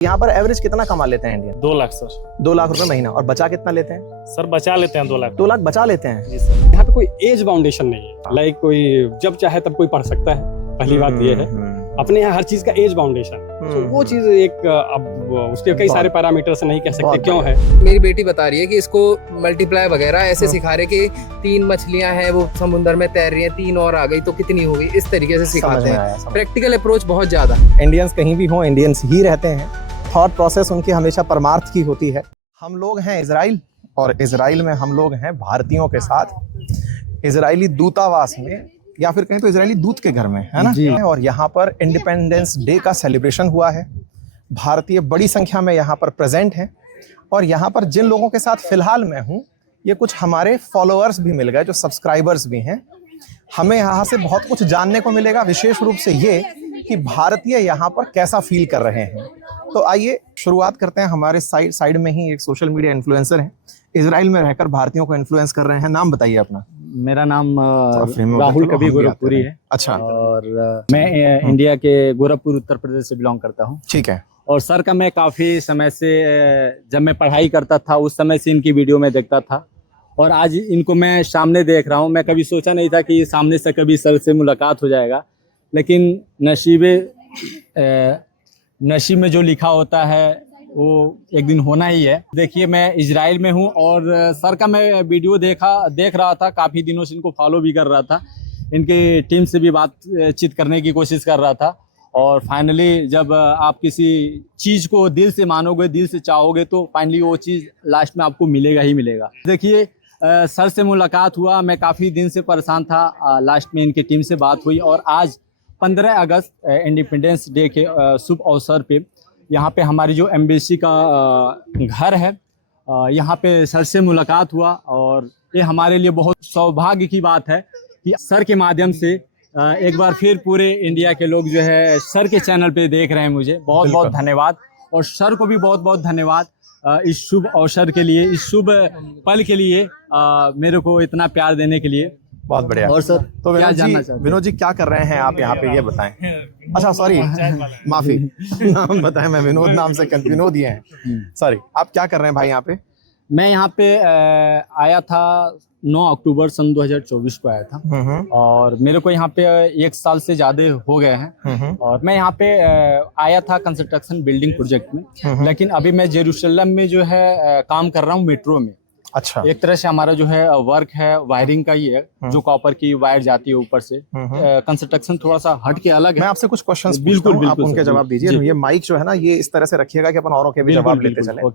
यहाँ पर एवरेज कितना कमा लेते हैं इंडियन? 2 लाख सर। 2 लाख रुपए महीना। और बचा कितना लेते हैं? सर बचा लेते हैं 2 लाख। 2 लाख बचा लेते हैं जी सर। यहाँ पे कोई एज बाउंडेशन नहीं है। लाइक कोई जब चाहे तब कोई पढ़ सकता है। पहली बात ये है अपने यहाँ हर चीज का एज बाउंडेशन है। तो वो चीज एक अब उसके कई सारे पैरामीटर्स नहीं कह सकते क्यों है। मेरी बेटी बता रही है कि इसको मल्टीप्लाई वगैरह ऐसे सिखा रहे कि 3 मछलियां हैं वो समुद्र में तैर रही हैं, 3 और आ गई तो कितनी हो गई, इस तरीके से सिखाते हैं। प्रैक्टिकल अप्रोच बहुत ज्यादा। इंडियंस कहीं भी हों, इंडियंस ही रहते हैं। थॉट प्रोसेस उनकी हमेशा परमार्थ की होती है। हम लोग हैं इजराइल और इजराइल में हम लोग हैं भारतीयों के साथ इजरायली दूतावास में, या फिर कहीं तो इजरायली दूत के घर में, है ना। और यहाँ पर इंडिपेंडेंस डे का सेलिब्रेशन हुआ है। भारतीय बड़ी संख्या में यहाँ पर प्रेजेंट हैं। और यहाँ पर जिन लोगों के साथ फिलहाल मैं हूँ, ये कुछ हमारे फॉलोअर्स भी मिल गए जो सब्सक्राइबर्स भी हैं। हमें यहाँ से बहुत कुछ जानने को मिलेगा, विशेष रूप से ये कि भारतीय यहाँ पर कैसा फील कर रहे हैं। तो आइए शुरुआत करते हैं। हमारे साइड में ही एक सोशल मीडिया इन्फ्लुएंसर हैं, इजराइल में रहकर भारतीयों को इन्फ्लुएंस कर रहे हैं। नाम बताइए अपना। मेरा नाम राहुल कबीर गोरखपुरी है। अच्छा। और मैं इंडिया के गोरखपुर उत्तर प्रदेश से बिलोंग करता हूँ। ठीक है। और सर का मैं काफ़ी समय से, जब मैं पढ़ाई करता था उस समय से इनकी वीडियो में देखता था। और आज इनको मैं सामने देख रहा हूँ। मैं कभी सोचा नहीं था कि सामने से कभी सर से मुलाकात हो जाएगा, लेकिन नसीब में जो लिखा होता है वो एक दिन होना ही है। देखिए मैं इजराइल में हूँ और सर का मैं वीडियो देख रहा था। काफ़ी दिनों से इनको फॉलो भी कर रहा था। इनकी टीम से भी बातचीत करने की कोशिश कर रहा था। और फाइनली जब आप किसी चीज़ को दिल से मानोगे, दिल से चाहोगे, तो फाइनली वो चीज़ लास्ट में आपको मिलेगा ही मिलेगा। देखिए सर से मुलाकात हुआ, मैं काफ़ी दिन से परेशान था। लास्ट में इनकी टीम से बात हुई और आज 15 अगस्त इंडिपेंडेंस डे के शुभ अवसर पे यहाँ पे हमारी जो एम्बेसी का घर है, यहाँ पे सर से मुलाकात हुआ। और ये हमारे लिए बहुत सौभाग्य की बात है कि सर के माध्यम से एक बार फिर पूरे इंडिया के लोग जो है सर के चैनल पे देख रहे हैं। मुझे बहुत बहुत धन्यवाद। और सर को भी बहुत बहुत धन्यवाद इस शुभ अवसर के लिए, इस शुभ पल के लिए, मेरे को इतना प्यार देने के लिए। बहुत बढ़िया। और सर तो क्या जानना चाहते हैं? विनोद जी क्या कर रहे हैं आप यहाँ पे, ये बताएं। अच्छा सॉरी, माफी, नाम बताएं। मैं विनोद नाम से विनोद ही हैं। सॉरी, आप क्या कर रहे हैं भाई यहाँ पे? मैं यहाँ पे आया था 9 अक्टूबर सन 2024 को आया था। और मेरे को यहाँ पे 1 साल से ज़्यादा हो गए हैं। और मैं यहाँ पे आया था कंस्ट्रक्शन बिल्डिंग प्रोजेक्ट में, लेकिन अभी मैं जेरूशलम में जो है काम कर रहा हूँ मेट्रो में। अच्छा। एक तरह से हमारा जो है वर्क है वायरिंग का ही है, जो कॉपर की वायर जाती है ऊपर से। कंस्ट्रक्शन थोड़ा सा हट के अलग है। मैं आपसे कुछ क्वेश्चंस बिल्कुल पूछता हूं, आप बिल्कुल उनके जवाब दीजिए। ये माइक जो है ना, ये इस तरह से रखिएगा कि अपन औरों के भी जवाब लेते चले।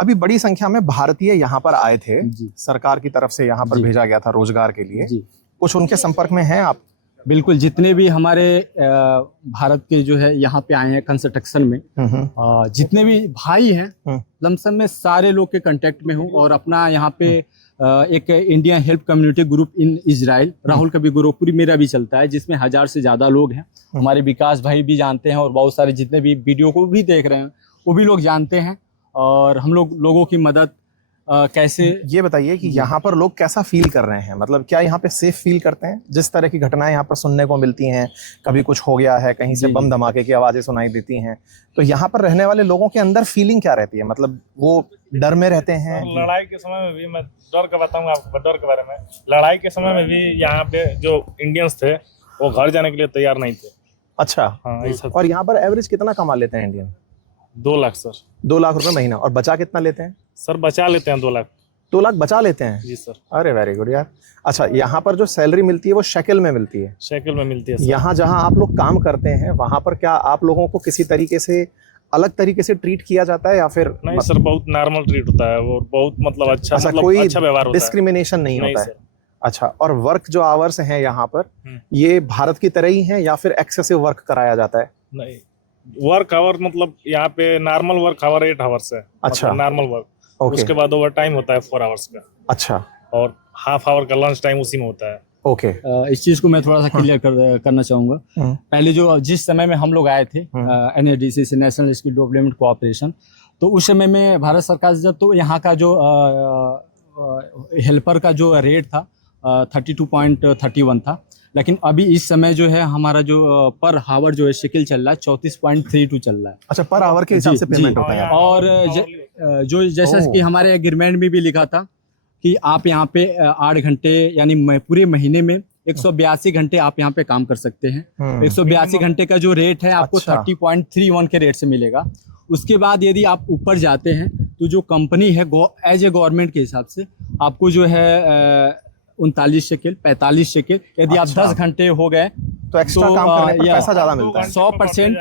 अभी बड़ी संख्या में भारतीय यहाँ पर आए थे, सरकार की तरफ से यहाँ पर भेजा गया था रोजगार के लिए। कुछ उनके संपर्क में हैं आप? बिल्कुल, जितने भी हमारे भारत के जो है यहाँ पे आए हैं कंस्ट्रक्शन में, जितने भी भाई हैं लमसम में सारे लोग के कांटेक्ट में हूँ। और अपना यहाँ पे एक Indian help community group in Israel, Rahul Kabir Gorakhpuri, मेरा भी चलता है, जिसमें 1000 से ज़्यादा लोग हैं। हमारे विकास भाई भी जानते हैं और बहुत सारे जितने भी वीडियो को भी देख रहे हैं वो भी लोग जानते हैं। और हम लोगों की मदद कैसे, ये बताइए कि यहाँ पर लोग कैसा फील कर रहे हैं? मतलब क्या यहाँ पे सेफ फील करते हैं? जिस तरह की घटनाएं यहाँ पर सुनने को मिलती हैं, कभी कुछ हो गया है, कहीं से बम धमाके की आवाजें सुनाई देती हैं, तो यहाँ पर रहने वाले लोगों के अंदर फीलिंग क्या रहती है? मतलब वो डर में रहते हैं? लड़ाई के समय में भी, मैं डर का बताऊंगा आपको, डर के बारे में। लड़ाई के समय में भी यहाँ पे जो इंडियंस थे वो घर जाने के लिए तैयार नहीं थे। अच्छा। हाँ, और यहाँ पर एवरेज कितना कमा लेते हैं इंडियन? 2 लाख सर। 2 लाख रुपए महीना। और बचा कितना लेते हैं? सर बचा लेते हैं 2 लाख। 2 लाख बचा लेते हैं? जी सर। अरे वेरी गुड यार। अच्छा, यहाँ पर जो सैलरी मिलती है वो शेकल में मिलती है? शेकल में मिलती है सर। यहाँ जहाँ आप लोग काम करते हैं वहाँ पर क्या आप लोगों को किसी तरीके से अलग तरीके से ट्रीट किया जाता है या फिर? नहीं सर, बहुत नॉर्मल ट्रीट होता है वो, बहुत मतलब अच्छा, मतलब कोई अच्छा व्यवहार होता है, डिस्क्रिमिनेशन नहीं होता है? सर। अच्छा। और वर्क जो आवर्स हैं यहाँ पर, ये भारत की तरह ही हैं या फिर एक्सेसिव वर्क कराया जाता है? नहीं, वर्क आवर मतलब यहाँ पे नॉर्मल वर्क आवर 8 आवर्स है। अच्छा। Normal work. उसके बाद ओवर टाइम होता है 4 आवर्स का। अच्छा। और हाफ आवर का लंच टाइम उसी में होता है। ओके। इस चीज को मैं थोड़ा सा क्लियर करना चाहूंगा। पहले जिस समय में हम लोग आए थे NADC से, नेशनल स्किल डेवलपमेंट कोऑपरेशन, तो उस समय में भारत सरकार से, जब तो यहाँ का जो हेल्पर का जो रेट था 32.31 था, लेकिन अभी इस समय जो है हमारा जो पर हावर जो है शिकिल चल रहा है 34.32 चल रहा है। अच्छा, पर आवर के हिसाब से जी, पेमेंट जी। होता है यहाँ। और जो जैसा ओह। कि हमारे एग्रीमेंट में भी लिखा था कि आप यहाँ पे 8 घंटे यानी पूरे महीने में 182 घंटे आप यहाँ पे काम कर सकते हैं। 182 घंटे का जो रेट है आपको अच्छा। 30.31 के रेट से मिलेगा। उसके बाद यदि आप ऊपर जाते हैं तो जो कंपनी है एज ए गवर्नमेंट के हिसाब से आपको जो है 39 शेकेल 45 शेकेल, यदि आप अच्छा। 10 घंटे हो गए तो एक्स्ट्रा तो, काम करने पर या पैसा ज्यादा मिलता है। 100%,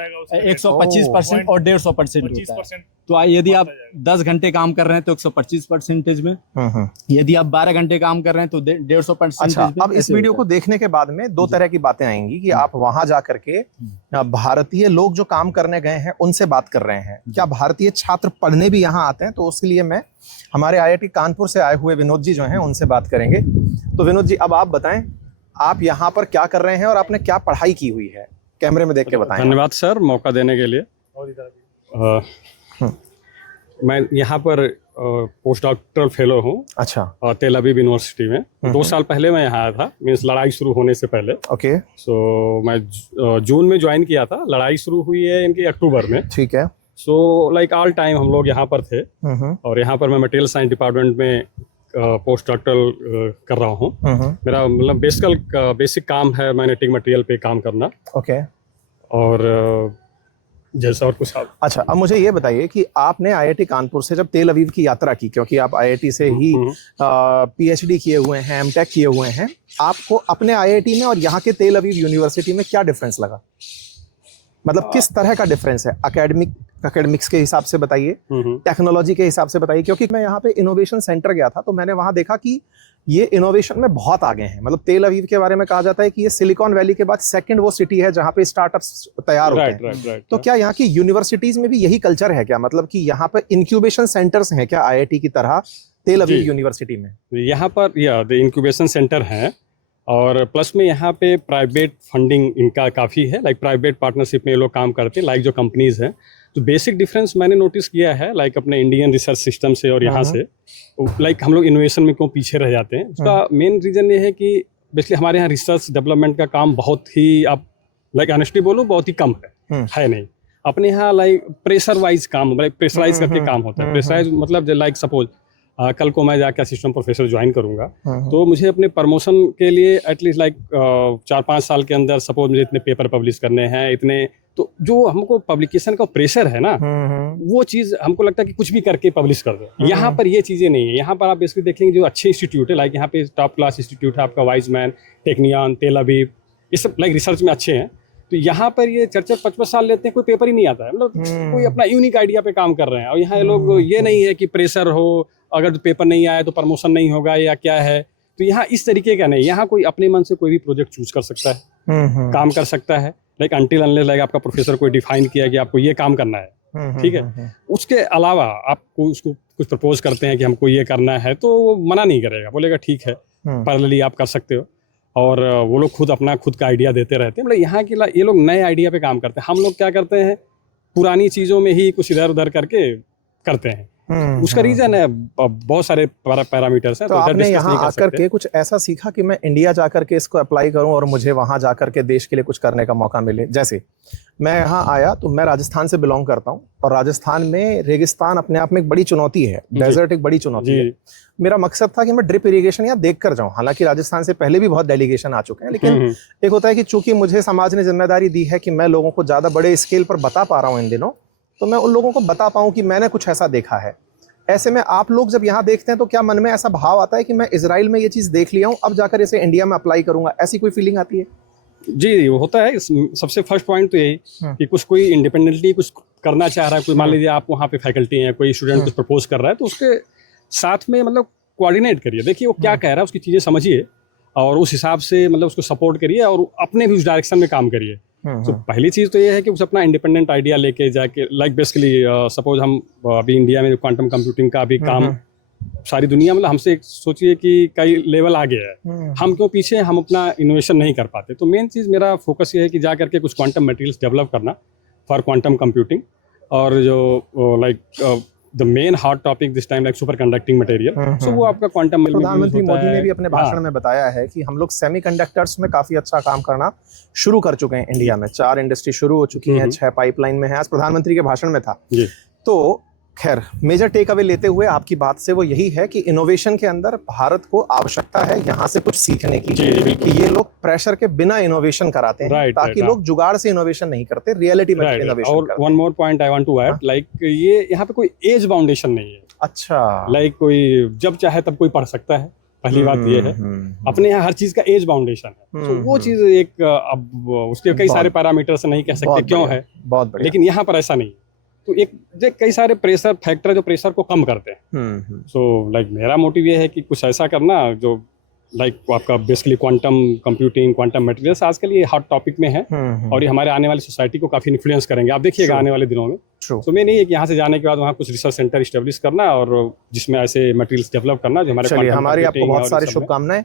125% और 150% होता है। 25%। तो यदि आप 10 घंटे काम कर रहे हैं तो 125% में, यदि आप 12 घंटे काम कर रहे हैं तो 150%। अच्छा, अब इस वीडियो को देखने के बाद में दो तरह की बातें आएंगी कि आप वहां जा करके भारतीय लोग जो काम करने गए हैं उनसे बात कर रहे हैं, क्या भारतीय छात्र पढ़ने भी यहाँ आते हैं? तो उसके लिए मैं हमारे IIT कानपुर से आए हुए विनोद जी जो हैं उनसे बात करेंगे। तो विनोद जी, अब आप बताएं आप यहाँ पर क्या कर रहे हैं और आपने क्या पढ़ाई की हुई है, कैमरे में देख के बताएं। धन्यवाद सर मौका देने के लिए। और इधर मैं यहाँ पर पोस्ट डॉक्टरल फेलो हूँ अच्छा, तेल अवीव यूनिवर्सिटी में। 2 साल पहले मैं यहाँ आया था, मीन्स लड़ाई शुरू होने से पहले। ओके, सो मैं जून में ज्वाइन किया था, लड़ाई शुरू हुई है इनकी अक्टूबर में। ठीक है। सो लाइक ऑल टाइम हम लोग यहाँ पर थे और यहाँ पर मैं मटेरियल साइंस डिपार्टमेंट में पोस्ट डॉक्टरल कर रहा हूँ। मेरा मतलब बेसिक काम है मैग्नेटिक मटेरियल पे काम करना। ओके, और जैसा और कुछ आप। अच्छा, अब मुझे ये बताइए कि आपने IIT कानपुर से जब तेल अवीव की यात्रा की, क्योंकि आप IIT से ही PhD किए हुए हैं, MTech किए हुए हैं, आपको अपने IIT में और यहाँ के तेल अवीव यूनिवर्सिटी में क्या डिफरेंस लगा? मतलब किस तरह का डिफरेंस है? एकेडमिक्स के हिसाब से बताइए, टेक्नोलॉजी के हिसाब से बताइए, क्योंकि मैं यहाँ पे इनोवेशन सेंटर गया था तो मैंने वहाँ देखा कि ये इनोवेशन में बहुत आगे हैं। मतलब तेल अवीव के बारे में कहा जाता है कि ये सिलिकॉन वैली के बाद सेकंड वो सिटी है जहाँ पे स्टार्टअप्स तैयार होते हैं। तो क्या यहाँ की यूनिवर्सिटीज में भी यही कल्चर है क्या? मतलब कि यहाँ पे इंक्यूबेशन सेंटर्स हैं क्या IIT की तरह तेल अवीव यूनिवर्सिटी में? यहाँ पर इंक्यूबेशन सेंटर हैं और प्लस में यहाँ पे प्राइवेट फंडिंग इनका काफ़ी है। लाइक प्राइवेट पार्टनरशिप में ये लोग काम करते हैं, लाइक जो कंपनीज हैं। तो बेसिक डिफरेंस मैंने नोटिस किया है लाइक अपने इंडियन रिसर्च सिस्टम से और यहाँ से, लाइक हम लोग इनोवेशन में क्यों पीछे रह जाते हैं। उसका मेन रीज़न ये है कि बेसिकली हमारे यहाँ रिसर्च डेवलपमेंट का काम बहुत ही, आप लाइक ऑनेस्टली बोलो, बहुत ही कम है नहीं। अपने यहाँ लाइक प्रेशर वाइज काम, लाइक प्रेशराइज करके काम होता है। प्रेशराइज मतलब लाइक सपोज कल को मैं जाके असिस्टेंट प्रोफेसर ज्वाइन करूंगा तो मुझे अपने प्रमोशन के लिए एटलीस्ट लाइक 4-5 साल के अंदर सपोज मुझे इतने पेपर पब्लिश करने हैं, इतने, तो जो हमको पब्लिकेशन का प्रेशर है ना, वो चीज़ हमको लगता है कि कुछ भी करके पब्लिश कर दो। यहाँ पर ये चीज़ें नहीं है। यहाँ पर आप बेसिकली देखेंगे जो अच्छे इंस्टीट्यूट है, लाइक यहाँ पे टॉप क्लास इंस्टीट्यूट है आपका वाइजमैन, टेक्नियन, तेल अवीव, ये सब लाइक रिसर्च में अच्छे हैं। तो यहाँ पर ये 4-4-5-5 साल लेते हैं, कोई पेपर ही नहीं आता है। मतलब कोई अपना यूनिक आइडिया पे काम कर रहे हैं। और यहाँ लोग ये नहीं है कि प्रेशर हो, अगर पेपर नहीं आया तो प्रमोशन नहीं होगा या क्या है। तो यहाँ इस तरीके का नहीं, यहाँ कोई अपने मन से कोई भी प्रोजेक्ट चूज कर सकता है, काम कर सकता है। लाइक अनटिल अनलेस लाइक आपका प्रोफेसर कोई डिफाइन किया कि आपको ये काम करना है, ठीक है। उसके अलावा आपको उसको कुछ प्रपोज करते हैं कि हमको ये करना है, तो वो मना नहीं करेगा, बोलेगा ठीक है, पैरेलली आप कर सकते हो। और वो लोग खुद का आइडिया देते रहते हैं। मतलब यहाँ के ये लोग नए आइडिया पे काम करते हैं। हम लोग क्या करते हैं, पुरानी चीज़ों में ही कुछ इधर उधर करके करते हैं। उसका रीजन है बहुत सारे पैरामीटर्स हैं। तो आपने यहाँ आकर के कुछ ऐसा सीखा कि मैं इंडिया जाकर के इसको अप्लाई करूं और मुझे वहां जाकर के देश के लिए कुछ करने का मौका मिले? जैसे मैं यहाँ आया तो मैं राजस्थान से बिलोंग करता हूँ और राजस्थान में रेगिस्तान अपने आप में एक बड़ी चुनौती है, डेजर्ट एक बड़ी चुनौती है। मेरा मकसद था कि मैं ड्रिप इरिगेशन यहाँ देख कर जाऊँ। हालांकि राजस्थान से पहले भी बहुत डेलीगेशन आ चुके हैं, लेकिन एक होता है कि चूंकि मुझे समाज ने जिम्मेदारी दी है कि मैं लोगों को ज्यादा बड़े स्केल पर बता पा रहा हूँ इन दिनों, तो मैं उन लोगों को बता पाऊँ कि मैंने कुछ ऐसा देखा है। ऐसे में आप लोग जब यहाँ देखते हैं तो क्या मन में ऐसा भाव आता है कि मैं इजराइल में ये चीज़ देख लिया हूँ, अब जाकर इसे इंडिया में अप्लाई करूंगा, ऐसी कोई फीलिंग आती है? जी, वो होता है। सबसे फर्स्ट पॉइंट तो यही कि कुछ कोई इंडिपेंडेंटली कुछ करना चाह रहा है। कोई मान लीजिए आप वहाँ पे फैकल्टी हैं, कोई स्टूडेंट कुछ प्रपोज कर रहा है, तो उसके साथ में मतलब कोऑर्डिनेट करिए, देखिए वो क्या कह रहा है, उसकी चीज़ें समझिए और उस हिसाब से मतलब उसको सपोर्ट करिए और अपने भी उस डायरेक्शन में काम करिए। तो पहली चीज़ तो ये है कि उसे अपना इंडिपेंडेंट आइडिया लेके जाके, लाइक बेसिकली सपोज हम अभी इंडिया में क्वांटम कंप्यूटिंग का भी काम सारी दुनिया मतलब हमसे सोचिए कि कई लेवल आगे है, हम क्यों पीछे, हम अपना इनोवेशन नहीं कर पाते। तो मेन चीज़ मेरा फोकस ये है कि जा करके कुछ क्वांटम मटेरियल्स डेवलप करना फॉर क्वांटम कंप्यूटिंग। और जो like the main hot topic this time like super conducting material, so वो आपका क्वांटम प्रधानमंत्री मोदी ने भी अपने भाषण में बताया है कि हम लोग सेमीकंडक्टर्स में काफी अच्छा काम करना शुरू कर चुके हैं इंडिया में। 4 इंडस्ट्री शुरू हो चुकी हैं, 6 पाइपलाइन में है। आज प्रधानमंत्री के भाषण में था। तो खैर मेजर टेक अवे लेते हुए आपकी बात से वो यही है कि इनोवेशन के अंदर भारत को आवश्यकता है यहाँ से कुछ सीखने की, कि ये लोग प्रेशर के बिना इनोवेशन कराते हैं, ताकि लोग जुगाड़ से इनोवेशन नहीं करते, रियलिटी में इनोवेशन और one more point I want to add, like ये यहाँ पे कोई एज बाउंडेशन नहीं है। अच्छा, लाइक कोई जब चाहे तब कोई पढ़ सकता है, पहली बात ये है। अपने यहाँ हर चीज का एज बाउंडेशन है, तो वो चीज एक अब उसके कई सारे पैरामीटर से नहीं कह सकते क्यों है, बहुत बढ़िया। लेकिन यहाँ पर ऐसा नहीं। तो एक जो कई सारे प्रेशर फैक्टर जो प्रेशर को कम करते हैं। सो लाइक मेरा मोटिव ये है कि कुछ ऐसा करना जो लाइक आपका basically quantum computing, quantum materials आजकल ये हॉट टॉपिक में है, और ये हमारे आने वाली सोसाइटी को काफी इन्फ्लुएंस करेंगे, आप देखिएगा आने वाले दिनों में। तो मैं नहीं है कि यहाँ से जाने के बाद वहाँ कुछ रिसर्च सेंटर स्टेब्लिश करना और जिसमें ऐसे मटेरियल्स डेवलप करना जो हमारे। हमारी आपको बहुत सारी शुभकामनाएं।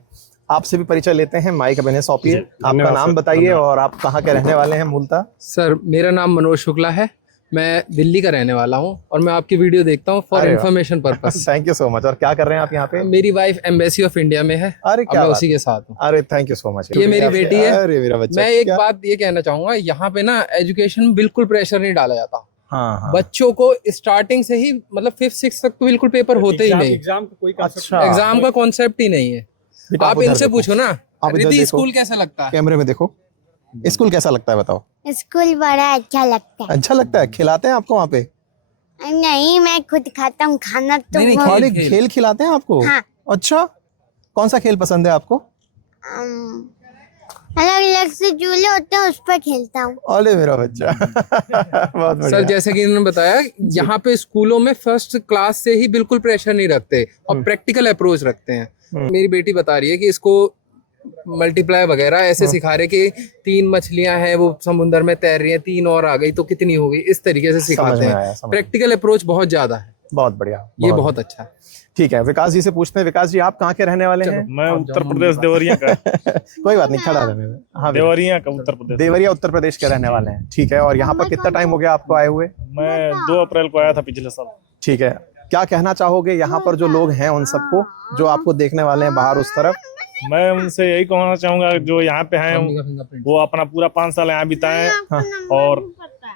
आपसे भी परिचय लेते हैं, माइक अब इन्हें सौंपिए। आपका नाम बताइए और आप कहाँ के रहने वाले हैं मूलतः? सर मेरा नाम मनोज शुक्ला है, मैं दिल्ली का रहने वाला हूँ और मैं आपकी वीडियो देखता हूँ for information purpose. Thank you so much. और क्या कर रहे हैं आप यहाँ पे? मेरी वाइफ एम्बेसी ऑफ इंडिया में है। अरे क्या मैं उसी के साथ हूँ। अरे थैंक यू सो मच। ये मेरी बेटी है। अरे मेरा बच्चा। मैं एक बात ये कहना चाहूंगा, यहाँ पे ना एजुकेशन में बिल्कुल प्रेशर नहीं डाला जाता। हाँ। बच्चों को स्टार्टिंग से ही मतलब 5th-6th तक तो बिल्कुल पेपर होते ही नहीं। एग्जाम का कॉन्सेप्ट ही नहीं है। आप इनसे पूछो ना, रिद्धि स्कूल कैसा लगता है? कैमरे में देखो, स्कूल कैसा लगता है बताओ? स्कूल बड़ा अच्छा लगता है। अच्छा लगता है? खिलाते हैं आपको वहाँ पे? नहीं, मैं खुद खाता हूँ खाना तो। नहीं, खेल खिलाते हैं आपको? हाँ। अच्छा, कौन सा खेल पसंद है आपको? अलग अलग से झूले होते हैं, उस पर खेलता हूँ। अरे मेरा बच्चा। बहुत बढ़िया। सर जैसे कि इन्होंने बताया, यहाँ पे स्कूलों में फर्स्ट क्लास से ही बिल्कुल प्रेशर नहीं रखते और प्रैक्टिकल अप्रोच रखते हैं। मेरी बेटी बता रही है कि इसको मल्टीप्लाई वगैरह ऐसे सिखा रहे कि 3 मछलियां हैं वो समुद्र में तैर रही हैं, 3 और आ गई तो कितनी हो गई, इस तरीके से सिखाते हैं। प्रैक्टिकल अप्रोच बहुत ज्यादा है। बहुत बढ़िया, ये बहुत अच्छा। ठीक है, विकास जी से पूछते हैं। विकास जी, आप कहाँ के रहने वाले हैं? मैं उत्तर प्रदेश देवरिया का। कोई बात नहीं, खड़ा रहने में। हाँ, देवरिया का उत्तर प्रदेश। देवरिया उत्तर प्रदेश के रहने वाले हैं। ठीक है, और यहाँ पर कितना टाइम हो गया आपको आए हुए? मैं 2 अप्रैल को आया था पिछले साल। ठीक है, क्या कहना चाहोगे यहाँ पर जो लोग हैं उन सबको जो आपको देखने वाले हैं बाहर उस तरफ? मैं उनसे यही कहना चाहूंगा जो यहाँ पे हैं वो अपना पूरा 5 साल यहाँ बिताएं और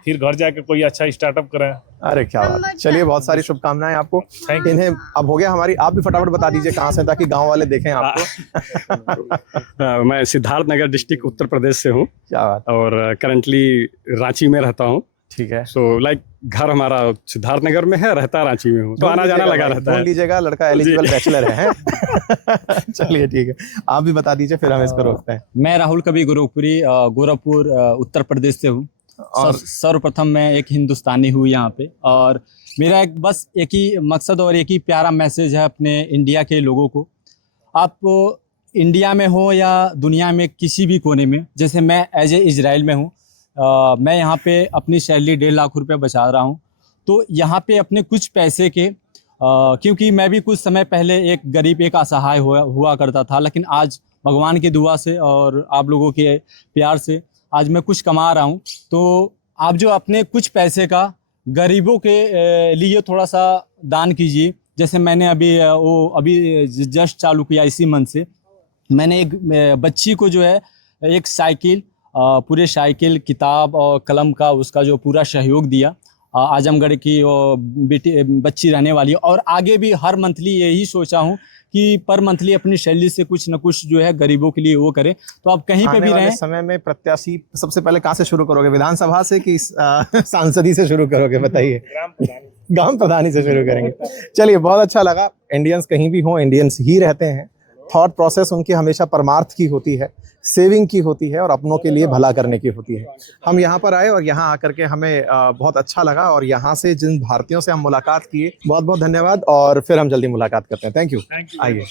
फिर घर जाके कोई अच्छा स्टार्टअप करें। अरे क्या बात। चलिए, बहुत सारी शुभकामनाएं आपको। इन्हें अब हो गया हमारी, आप भी फटाफट बता दीजिए कहाँ से, ताकि गांव वाले देखें आपको। मैं सिद्धार्थनगर डिस्ट्रिक्ट उत्तर प्रदेश से हूँ। क्या बात। और करंटली रांची में रहता हूँ। ठीक है। सो लाइक घर हमारा सिद्धार्थनगर में है, रहता रांची में हूँ, तो आना जाना लगा रहता है। ढूंढ लीजिएगा, लड़का एलिजिबल बैचलर है। चलिए ठीक है, आप भी बता दीजिए, फिर हम इसको रोकते हैं। मैं राहुल कवि गोरखपुरी, गोरखपुर उत्तर प्रदेश से हूँ। और सर्वप्रथम मैं एक हिंदुस्तानी हूँ यहाँ पे, और मेरा बस एक ही मकसद और एक ही प्यारा मैसेज है अपने इंडिया के लोगों को। आप इंडिया में हो या दुनिया में किसी भी कोने में, जैसे मैं एज ए इजराइल में हूँ, मैं यहाँ पे अपनी सैलरी 1.5 लाख रुपए बचा रहा हूँ। तो यहाँ पे अपने कुछ पैसे के क्योंकि मैं भी कुछ समय पहले एक गरीब, एक असहाय हुआ करता था, लेकिन आज भगवान की दुआ से और आप लोगों के प्यार से आज मैं कुछ कमा रहा हूँ। तो आप जो अपने कुछ पैसे का गरीबों के लिए थोड़ा सा दान कीजिए। जैसे मैंने अभी जस्ट चालू किया इसी मंथ से, मैंने एक बच्ची को जो है एक साइकिल, पूरे साइकिल, किताब और कलम का उसका जो पूरा सहयोग दिया। आजमगढ़ की बच्ची रहने वाली है, और आगे भी हर मंथली यही सोचा हूँ कि पर मंथली अपनी सैलरी से कुछ न कुछ जो है गरीबों के लिए वो करें। तो आप कहीं पे भी रहें। समय में प्रत्याशी सबसे पहले कहाँ से शुरू करोगे? विधानसभा से कि सांसदी से शुरू करोगे, बताइए? ग्राम प्रधानी से शुरू करेंगे। चलिए, बहुत अच्छा लगा। इंडियंस कहीं भी हों, इंडियंस ही रहते हैं। थॉट प्रोसेस उनकी हमेशा परमार्थ की होती है, सेविंग की होती है और अपनों के लिए भला करने की होती है। हम यहाँ पर आए और यहाँ आकर के हमें बहुत अच्छा लगा, और यहाँ से जिन भारतीयों से हम मुलाकात किए, बहुत बहुत धन्यवाद, और फिर हम जल्दी मुलाकात करते हैं। Thank you. आइए।